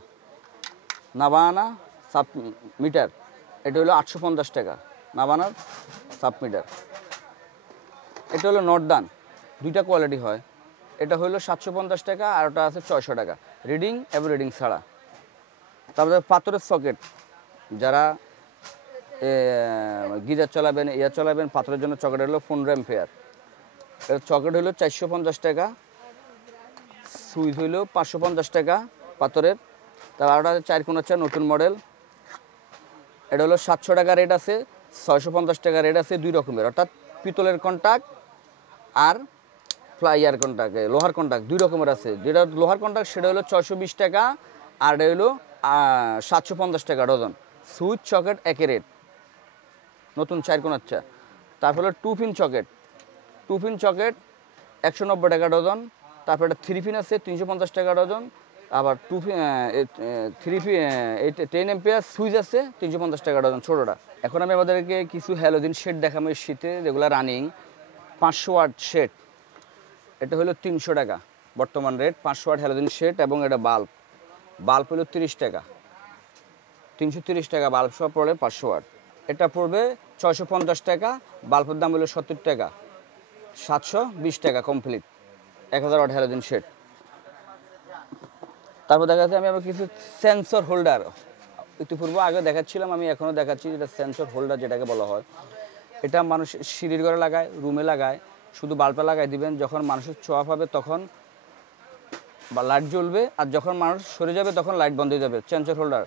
নাবানা সাবমিটার, এটা হলো 850 টাকা নাবানার সাবমিটার। এটা হলো নর্দান, দুইটা কোয়ালিটি হয়, এটা হলো 750 টাকা, আর ওটা আছে 600 টাকা, রিডিং এবং রিডিং ছাড়া। তারপরে পাথরের সকেট, যারা গিজার চালাবেন, এয়ার চালাবেন, পাথরের জন্য চকেট হলো 15 অ্যাম্পিয়ার। এর চকেট হলো 450 টাকা, সুইচ হইলো 550 টাকা পাথরের। তারপর আরোটা 4 কোণের চা নতুন মডেল, এটা হলো 700 টাকা রেট আছে, 650 টাকা রেট আছে, দুই রকমের, অর্থাৎ পিতলের কন্টাক্ট আর ফ্লাইয়ার কন্টাক্ট, লোহার কন্টাক্ট দুই রকমের আছে। যেটা লোহার কন্টাক্ট সেটা হলো 620 টাকা, আর এটা হলো 750 টাকা ডজন। সুইচ চকেট একই রেট, নতুন 4 কোণের চা। তারপর হলো 2 পিন চকেট, 2 পিন চকেট 190 টাকা ডজন। তারপর একটা 3 পিন আছে 350 টাকা ডজন। আবার 2 পিন 3 পিন 10 এম্পিয়ার সুইচ আছে 350 টাকা ডজন ছোটোটা। এখন আমি আমাদেরকে কিছু হ্যালোজিন শেড দেখাবো শীতে, যেগুলো রানিং 500 ওয়াট শেড। এটা হলো 300 টাকা বর্তমান রেট, 500 ওয়াট হ্যালোজিন শেড। এবং এটা বাল্ব, বাল্ব হলো 30 টাকা, 330 টাকা বাল্ব সব পড়ে 500 ওয়াট। এটা পড়বে 650 টাকা, বাল্বের দাম হলো 70 টাকা, 720 টাকা কমপ্লিট 1000 ওয়াট হ্যালোজিন শেড। তারপর দেখা যাচ্ছে আমি আবার কিছু সেন্সর হোল্ডার ইতিপূর্বে আগে দেখাচ্ছিলাম, আমি এখনও দেখাচ্ছি, যেটা সেন্সর হোল্ডার যেটাকে বলা হয়। এটা মানুষ সিঁড়ির ঘরে লাগায়, রুমে লাগায়, শুধু বাল্বে লাগাই দিবেন, যখন মানুষের ছোঁয়া পাবে তখন বা লাইট জ্বলবে, আর যখন মানুষ সরে যাবে তখন লাইট বন্ধ হয়ে যাবে। সেন্সর হোল্ডার,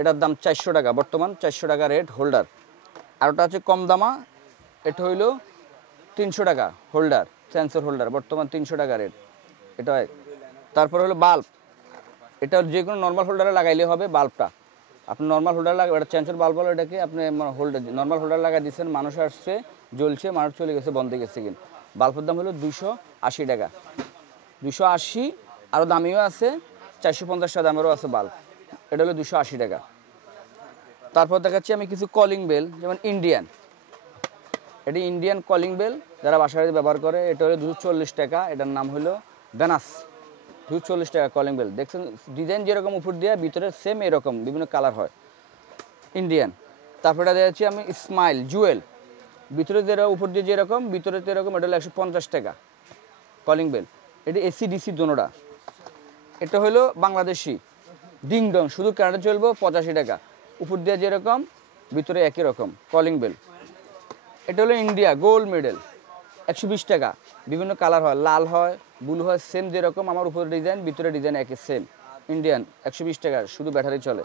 এটার দাম 400 টাকা বর্তমান, 400 টাকা রেট হোল্ডার। আর ওটা হচ্ছে কম দামা, এটা হইলো 300 টাকা হোল্ডার, সেন্সর হোল্ডার বর্তমান 300 টাকা রেট এটা। তারপর হলো বাল্ব, এটা যে কোনো নর্মাল হোল্ডারে লাগাইলে হবে। বাল্বটা আপনি নর্মাল হোল্ডার লাগাবেন, এটা সেন্সর বাল্ব বলো এটাকে, আপনি হোল্ডার নর্মাল হোল্ডার লাগাই দিচ্ছেন, মানুষ আসছে জ্বলছে, মানুষ চলে গেছে, বন্ধ গেছে। কিন্তু বাল্বের দাম হলো 280 টাকা, 280। আরও দামিও আছে, 450 টাকা দামেরও আছে বাল্ব, এটা হলো 280 টাকা। তারপর দেখাচ্ছি আমি কিছু কলিং বেল, যেমন ইন্ডিয়ান, এটি ইন্ডিয়ান কলিং বেল যারা বাসায় ব্যবহার করে, এটা হলো 240 টাকা, এটার নাম হলো বেনাস, 240 টাকা কলিং বেল। দেখছেন ডিজাইন যেরকম উপর দিয়ে, ভিতরে সেম এরকম বিভিন্ন কালার হয়, ইন্ডিয়ান। তারপরে এটা দেখাচ্ছি আমি স্মাইল জুয়েল, ভিতরে যেরকম উপর দিয়ে যেরকম, ভিতরে তো এরকম, এটা হলো 150 টাকা কলিং বেল। এটি এসি ডিসি দোনোটা। এটা হলো বাংলাদেশি ডিংডং, শুধু কারেন্টে চলবো, 85 টাকা, উপর দিয়ে যেরকম ভিতরে একই রকম কলিং বেল। এটা হলো ইন্ডিয়া গোল্ড মেডেল, 120 টাকা, বিভিন্ন কালার হয়, লাল হয়, ব্লু হয়, সেম যেরকম আমার উপরে ডিজাইন, ভিতরে ডিজাইন একই সেম। ইন্ডিয়ান 120 টাকা, শুধু ব্যাটারি চলে।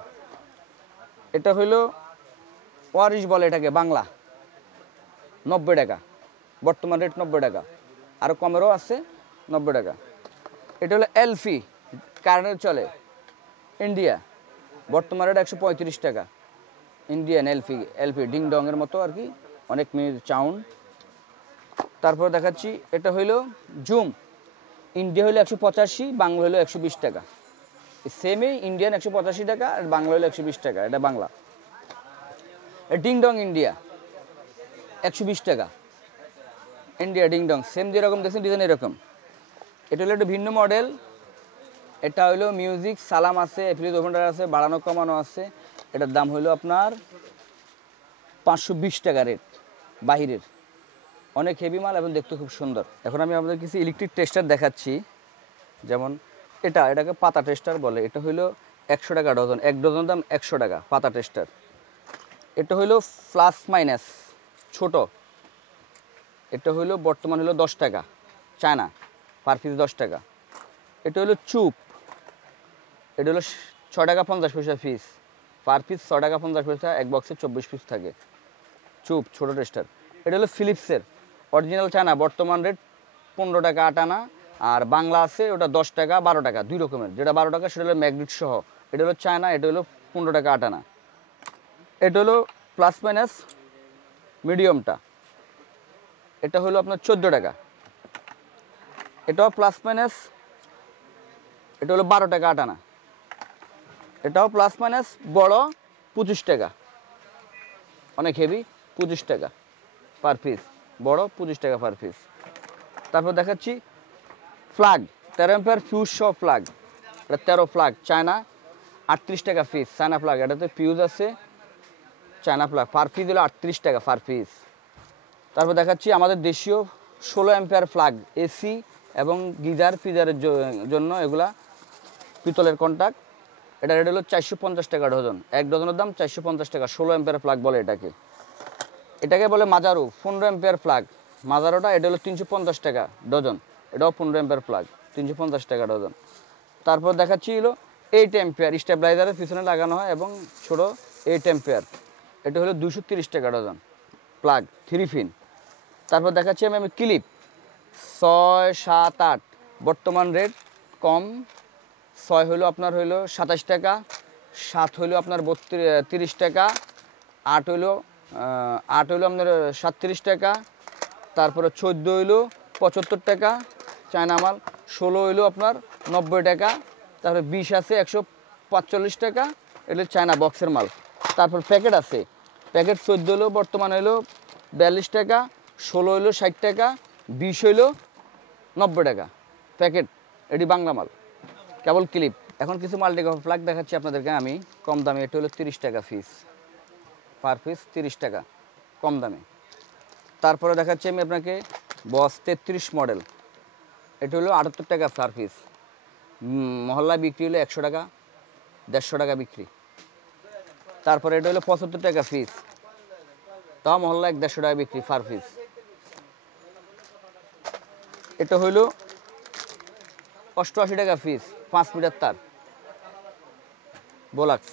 এটা হইলো ওয়ারিশ বলে এটাকে, বাংলা, 90 টাকা বর্তমান রেট, 90 টাকা, আরও কমেরও আছে, 90 টাকা। এটা হলো এলফি, কারেন্টের চলে, ইন্ডিয়া, বর্তমান রেট 135 টাকা, ইন্ডিয়ান এলফি, এলফি ডিং ডংয়ের মতো আর কি, অনেক মিনিট চাউন। তারপর দেখাচ্ছি এটা হইলো জুম, ইন্ডিয়া হইলো 185, বাংলা হইলো 120 টাকা, সেমই ইন্ডিয়ান 185 টাকা, আর বাংলা হইলো 120 টাকা, এটা বাংলা। ডিং ডং ইন্ডিয়া, 120 টাকা। ইন্ডিয়া ডিংডং সেম যেরকম দেখছেন ডিজাইন এরকম। এটা হলো একটু ভিন্ন মডেল। এটা হলো মিউজিক সালাম আছে, এপ্রিল ওভেন্ডার আছে, বাড়ানো কমানো আছে। এটার দাম হলো আপনার 520 টাকা রেট বাহিরের। অনেক হেভি মাল এবং দেখতে খুব সুন্দর। এখন আমি আপনাদের কিছু ইলেকট্রিক টেস্টার দেখাচ্ছি। যেমন এটাকে পাতা টেস্টার বলে। এটা হলো 100 টাকা ডজন, এক ডজন দাম 100 টাকা পাতা টেস্টার। এটা হলো প্লাস মাইনাস ছোট, এটা হলো বর্তমান হলো 10 টাকা চায়না, পার পিস 10 টাকা। এটা হলো চুপ, এটা হলো 6 টাকা 50 পয়সা পিস, পার পিস 6 টাকা 50 পয়সা, এক বক্সে 24 পিস থাকে। চুপ ছোটো টেস্টার। এটা হলো ফিলিপসের অরিজিনাল চায়না, বর্তমান রেট 15 টাকা 8 আনা। আর বাংলা আছে ওটা 10 টাকা 12 টাকা, দুই রকমের। যেটা 12 টাকা সেটা হলো ম্যাগনেট সহ, এটা হলো চায়না, এটা হলো 15 টাকা 8 আনা। এটা হলো প্লাস মাইনাস মিডিয়ামটা, এটা হলো আপনার 14 টাকা। এটাও প্লাস মাইনাস, এটা হলো 12 টাকা 8 আনা। এটাও প্লাস মাইনাস বড় 25 টাকা, অনেক হেভি 25 টাকা পার পিস, বড় 25 টাকা পার পিস। তারপর দেখাচ্ছি ফ্ল্যাগ 13 এম্পিয়ার ফিউজ সহ ফ্ল্যাগ। এটা 13 ফ্ল্যাগ চায়না, 38 টাকা পিস চায়না ফ্ল্যাগ। এটাতে ফিউজ আছে, চায়না ফ্ল্যাগ, পার পিস হলো 38 টাকা পার পিস। তারপর দেখাচ্ছি আমাদের দেশীয় 16 এম্পিয়ার ফ্ল্যাগ, এসি এবং গিজার ফিজারের জন্য এগুলা পিতলের কন্টাক্ট। এটা রেট হলো 450 টাকা ডজন, এক ডজনের দাম 450 টাকা। 16 এম্পিয়ার ফ্ল্যাগ বলে এটাকে। এটাকে বলে মাজারু 15 এম্পিয়ার ফ্ল্যাগ। মাজারোটা এটা হলো 350 টাকা ডজন, এটাও 15 এম্পিয়ার ফ্ল্যাগ, 350 টাকা ডজন। তারপর দেখাচ্ছি হলো 8 এম্পিয়ার স্টেবিলাইজারের পিছনে লাগানো হয় এবং ছোটো 8 এম্পিয়ার, এটা হলো 230 টাকা ডজন প্লাগ 3 পিন। তারপর দেখাচ্ছি আমি ক্লিপ 6, 7, 8, বর্তমান রেট কম। 6 হলো আপনার হইলো 27 টাকা, 7 হইলো আপনার 30 টাকা, 8 হইলো আপনার 37 টাকা, তারপরে 14 হইলো 75 টাকা চায়না মাল, 16 হইলো আপনার 90 টাকা, তারপরে 20 আছে 145 টাকা, এটা চায়না বক্সের মাল। তারপর প্যাকেট আছে, প্যাকেট 14 হইলো বর্তমান হইলো 42 টাকা, 16 হইলো 60 টাকা, 20 হইলো 90 টাকা প্যাকেট। এটি বাংলা মাল, কেবল ক্লিপ। এখন কিছু মাল্টিকপ ফ্ল্যাগ দেখাচ্ছি আপনাদেরকে আমি কম দামে। এটা হলো 30 টাকা পিস, পার পিস 30 টাকা কম দামে। তারপরে দেখাচ্ছি আমি আপনাকে বস 33 মডেল, এটা হলো 78 টাকা পার পিস। মহল্লায় বিক্রি হলো 100 টাকা, 150 টাকা বিক্রি। তারপরে এটা হলো 75 টাকা পিস, তাও মহল্লায় 150 টাকা বিক্রি পার পিস। এটা হইলো 88 টাকা পিস, 5 মিটার তার বোলাক্স।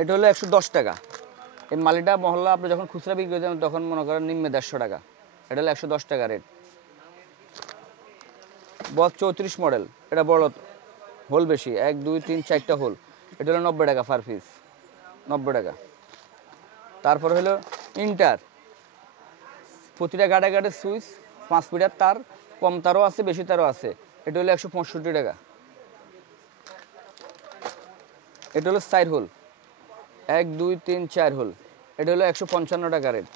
এটা হলো 110 টাকা। এই মালিটা মহল্লা আপনি যখন খুচরা বিক্রি করে দেবেন তখন মনে করেন নিম্নে 150 টাকা, এটা হলো 110 টাকা রেট। বস 34 মডেল, এটা বড় হোল বেশি, 1, 2, 3, 4টা হোল, এটা হলো 90 টাকা পার পিস, 90 টাকা। তারপর হলো ইন্টার, প্রতিটা গাড়ে গাড়ে সুইচ, 5 মিটার তার, কম তারও আছে বেশি তারও আছে, এটা হলো 165 টাকা। এটা হলো 4 হোল, 1, 2, 3, 4 হোল, এটা হলো 155 টাকা রেট।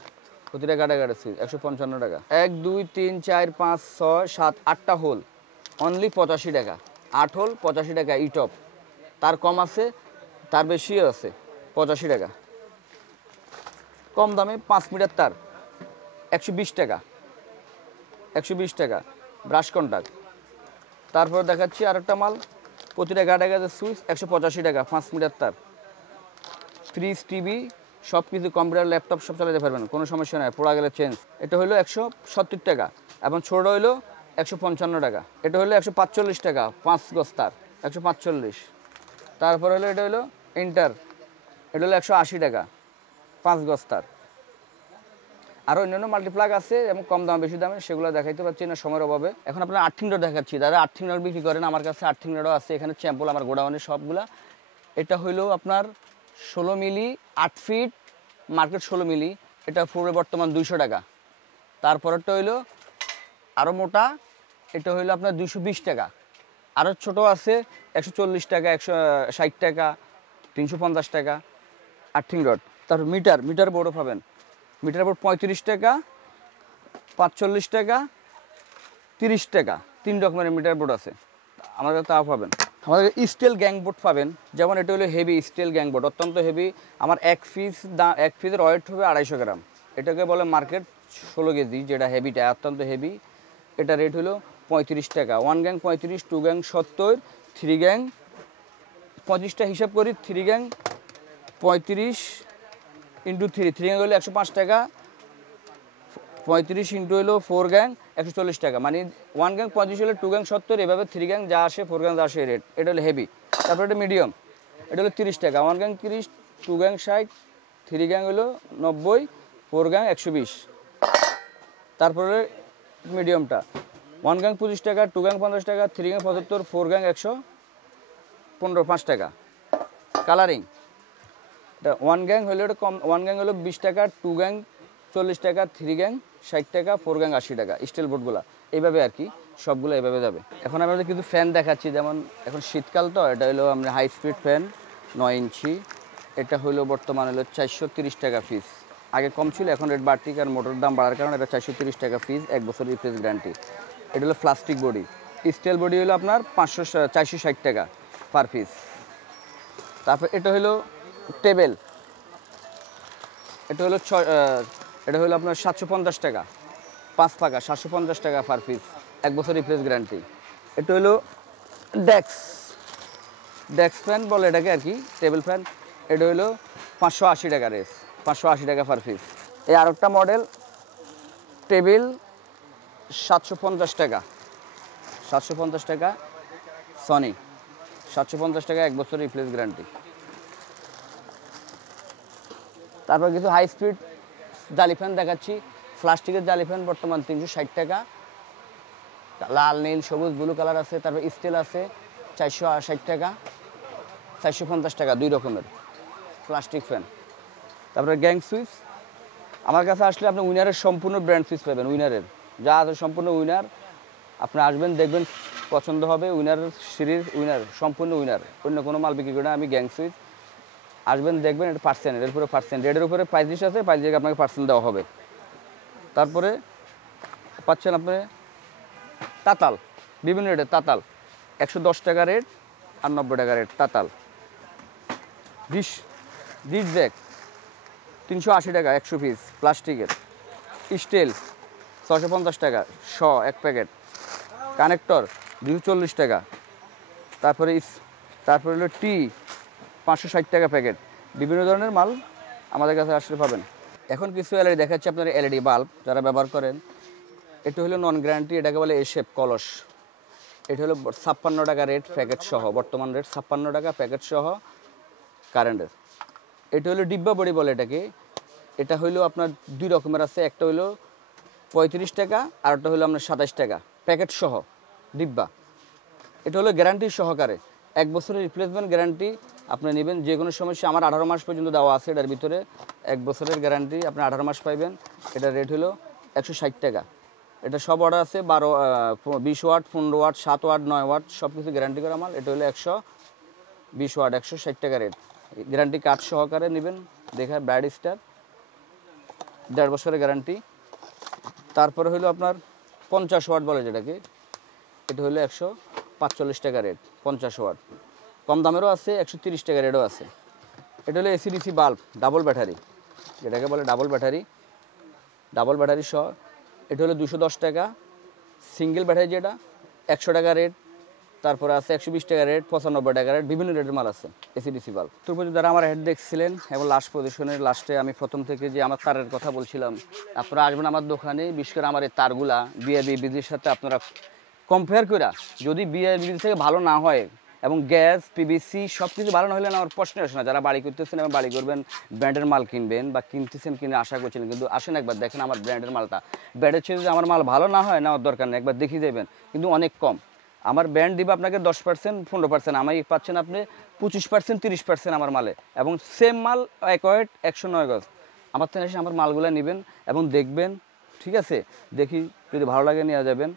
প্রতিটা গাড়ে গাড়ে সুইচ 155 টাকা। 1, 2, 3, 4, 5, 6, 7, 8টা হোল অনলি 85 টাকা। 8 হোল 85 টাকা ইটপ, তার কম আছে তার বেশিও আছে, 85 টাকা কম দামে। 5 মিটার তার 120 টাকা, 120 টাকা ব্রাশ কন্টাক্ট। তারপর দেখাচ্ছি আরেকটা মাল, প্রতিটা গাড়ে গাড়ে সুইচ 185 টাকা, 5 মিটার তার। ফ্রিজ, টিভি সব কিছু, কম্পিউটার ল্যাপটপ সব চালাতে পারবেন, কোনো সমস্যা নেই, পড়া গেলে চেঞ্জ। এটা হলো 170 টাকা এবং ছোট হইলো 155 টাকা। এটা হলো 145 টাকা, 5 গজ তার, 145। তারপর হলো এটা হলো ইন্টার, এটা হলো 180 টাকা, 5 গজ তার। আরও অন্যান্য মাল্টিপ্লাগ আছে এবং কম দাম বেশি দামে, সেগুলো দেখাইতে পারছি না সময়ের অভাবে। এখন আপনার আর্থিং রড দেখাচ্ছি, যারা আর্থিং রড বিক্রি করেন আমার কাছে আর্থিং রডও আছে, এখানে চ্যাম্পল আমার গোডাউনের সবগুলা। এটা হইলো আপনার 16 মিলি 8 ফিট, মার্কেট 16 মিলি, এটা পড়বে বর্তমান 200 টাকা। তারপরেরটা হইলো আরও মোটা, এটা হইলো আপনার 220 টাকা। আরও ছোটো আছে 140 টাকা, 160 টাকা, 350 টাকা আর্থিং রড। তারপর মিটার বড় পাবেন, মিটার বোর্ড 35 টাকা, 45 টাকা, 30 টাকা, 3 রকমের মিটার বোর্ড আছে আমাদের, তাও পাবেন। আমাদের স্টিল গ্যাং বোর্ড পাবেন, যেমন এটা হলো হেভি স্টিল গ্যাং বোর্ড, অত্যন্ত হেভি। আমার এক পিসের ওয়েট হবে 250 গ্রাম। এটাকে বলে মার্কেট 16 কেজি, যেটা হেভিটা অত্যন্ত হেভি। এটা রেট হলো 35 টাকা। 1 গ্যাং 35, 2 গ্যাং 70, 3 গ্যাং 35টা হিসাব করি, 3 গ্যাং 35 ইন্টু 3 গ্যাং হলো 105 টাকা, 35 ইন্টু হলো 4 গ্যাং 140 টাকা। মানে 1 গ্যাং 35 হলে 2 গ্যাং 70, এভাবে 3 গ্যাং যা আসে 4 গ্যাং যা আসে রেট। এটা হলো হেভি। তারপরে এটা মিডিয়াম, এটা হলো 30 টাকা। 1 গ্যাং 30, 2 গ্যাং 60, 3 গ্যাং হলো 90, 4 গ্যাং 120। তারপরে মিডিয়ামটা 1 গ্যাং 25 টাকা, 2 গ্যাং 50 টাকা, 3 গ্যাং 75, 4 গ্যাং 115, 5 টাকা। কালারিং এটা 1 গ্যাং হলে এটা কম, 1 গ্যাং হলো 20 টাকা, 2 গ্যাং 40 টাকা, 3 গ্যাং 60 টাকা, 4 গ্যাং 80 টাকা। স্টিল বোর্ডগুলো এইভাবে আর কি, সবগুলো এইভাবে যাবে। এখন আমাদের কিছু ফ্যান দেখাচ্ছি, যেমন এখন শীতকাল তো, এটা হলো আমরা হাই স্পিড ফ্যান 9 ইঞ্চি। এটা হলো বর্তমান হলো 430 টাকা পিস। আগে কম ছিল, এখন রেট বাড়তি, কারণ মোটর দাম বাড়ার কারণে এটা 430 টাকা পিস, 1 বছর রিপ্লেস গ্যারান্টি। এটা হলো প্লাস্টিক বডি। স্টিল বডি হলো আপনার 460 টাকা পার পিস। তারপর এটা হলো টেবিল, এটা হলো আপনার 750 টাকা, 5 পাকা 750 টাকা পার পিস, 1 বছর রিপ্লেস গ্যারান্টি। এটা হলো ডেস্ক ফ্যান বলে এটাকে আর কি, টেবিল ফ্যান। এটা হলো 580 টাকা রেস, 580 টাকা পার পিস। এই আরেকটা মডেল টেবিল 750 টাকা, 750 টাকা সনি, 750 টাকা, 1 বছর রিপ্লেস গ্যারান্টি। তারপর কিছু হাই স্পিড জালি ফ্যান দেখাচ্ছি। প্লাস্টিকের জালি ফ্যান বর্তমান 360 টাকা, লাল নীল সবুজ ব্লু কালার আছে। তারপর স্টিল আছে 460 টাকা, 450 টাকা, 2 রকমের প্লাস্টিক ফ্যান। তারপরে গ্যাং সুইচ, আমার কাছে আসলে আপনি উইনারের সম্পূর্ণ ব্র্যান্ড সুইচ পাবেন, উইনারের যা আছে সম্পূর্ণ উইনার। আপনি আসবেন দেখবেন পছন্দ হবে, উইনার সিরিজ উইনার, সম্পূর্ণ উইনার, অন্য কোনো মাল বিক্রি করি না আমি। গ্যাং সুইচ আসবেন দেখবেন, এটা পার্সেন্ট, এর উপরে পার্সেন্ট, রেটের উপরে প্রাইস লিস্ট আছে, প্রাইস জায়গায় আপনাকে পার্সেন্ট দেওয়া হবে। তারপরে পাচ্ছেন আপনি তাতাল, বিভিন্ন রেটের তাতাল, 110 টাকা রেট আর 90 টাকা রেট তাতাল। ডিশ জ্যাক 380 টাকা 100 পিস প্লাস্টিকের। স্টিল 650 টাকা 100 1 প্যাকেট। কানেক্টর 240 টাকা। তারপরে হলো টি 560 টাকা প্যাকেট। বিভিন্ন ধরনের মাল আমাদের কাছে আসলে পাবেন। এখন কিছু এলইডি দেখাচ্ছি আপনার, এলইডি বাল্ব যারা ব্যবহার করেন। এটা হলো নন গ্যারান্টি, এটাকে বলে এশেপ কলস। এটা হলো 56 টাকা রেট প্যাকেট সহ, বর্তমান রেট 56 টাকা প্যাকেট সহ কারেন্টের। এটা হলো ডিব্বা বডি বলে এটাকে। এটা হলো আপনার 2 রকমের আছে, একটা হলো 35 টাকা আর একটা হলো আপনার 27 টাকা প্যাকেট সহ ডিব্বা। এটা হলো গ্যারান্টি সহকারে, 1 বছরের রিপ্লেসমেন্ট গ্যারান্টি আপনি নেবেন। যে কোনো সমস্যা আমার 18 মাস পর্যন্ত দেওয়া আছে এটার ভিতরে, 1 বছরের গ্যারান্টি, আপনি 18 মাস পাইবেন। এটার রেট হলো 160 টাকা। এটা সব অর্ডার আছে 20 ওয়াট, 15 ওয়াট, 7 ওয়াট, 9 ওয়াট, সব কিছু গ্যারান্টি করা মাল। এটা হলো 120 ওয়াট, 160 টাকা রেট, গ্যারান্টি কার্ড সহকারে নেবেন। দেখা ব্রাইড স্টার 1.5 বছরের গ্যারান্টি। তারপরে হলো আপনার 50 ওয়াট বলে যেটাকে, এটা হলো 145 টাকা রেট, 50 ওয়াট। কম দামেরও আছে, 130 টাকা রেটও আছে। এটা হলো এসিডিসি বাল্ব ডাবল ব্যাটারি, যেটাকে বলে ডাবল ব্যাটারি সহ। এটা হলো 210 টাকা সিঙ্গেল ব্যাটারি, যেটা 100 টাকা রেট। তারপরে আছে 120 টাকা রেট, 95 টাকা রেট, বিভিন্ন রেটের মাল আছে এসিডিসি বাল্ব। তো পর্যন্ত যারা আমার হেড দেখছিলেন এবং লাস্ট পজিশনের লাস্টে আমি প্রথম থেকে যে আমার তারের কথা বলছিলাম, আপনারা আসবেন আমার দোকানে। বিশেষ করে আমার এই তারগুলা বিআরবি বিজির সাথে আপনারা কম্পেয়ার করে, যদি বিআরবি বিজি থেকে ভালো না হয় এবং গ্যাস পিভিসি সব কিছু ভালো না হলে আমার প্রশ্ন আসে না। যারা বাড়ি করতেছেন এবং বাড়ি করবেন, ব্র্যান্ডের মাল কিনবেন বা কিনতেছেন কিনে আশা করছেন, কিন্তু আসেন একবার দেখেন আমার ব্র্যান্ডের মালটা। ব্র্যান্ডের চেয়ে যদি আমার মাল ভালো না হয়, নেওয়ার দরকার নেই, একবার দেখিয়ে দেবেন, কিন্তু অনেক কম। আমার ব্র্যান্ড দিবে আপনাকে 10%, 15%, আমি পাচ্ছেন আপনি 25%, 30% আমার মালে, এবং সেম মাল 1 ওয়েট 109 গজ। আমার থেকে এসে আমার মালগুলো নেবেন এবং দেখবেন, ঠিক আছে? দেখি যদি ভালো লাগে নিয়ে যাবেন।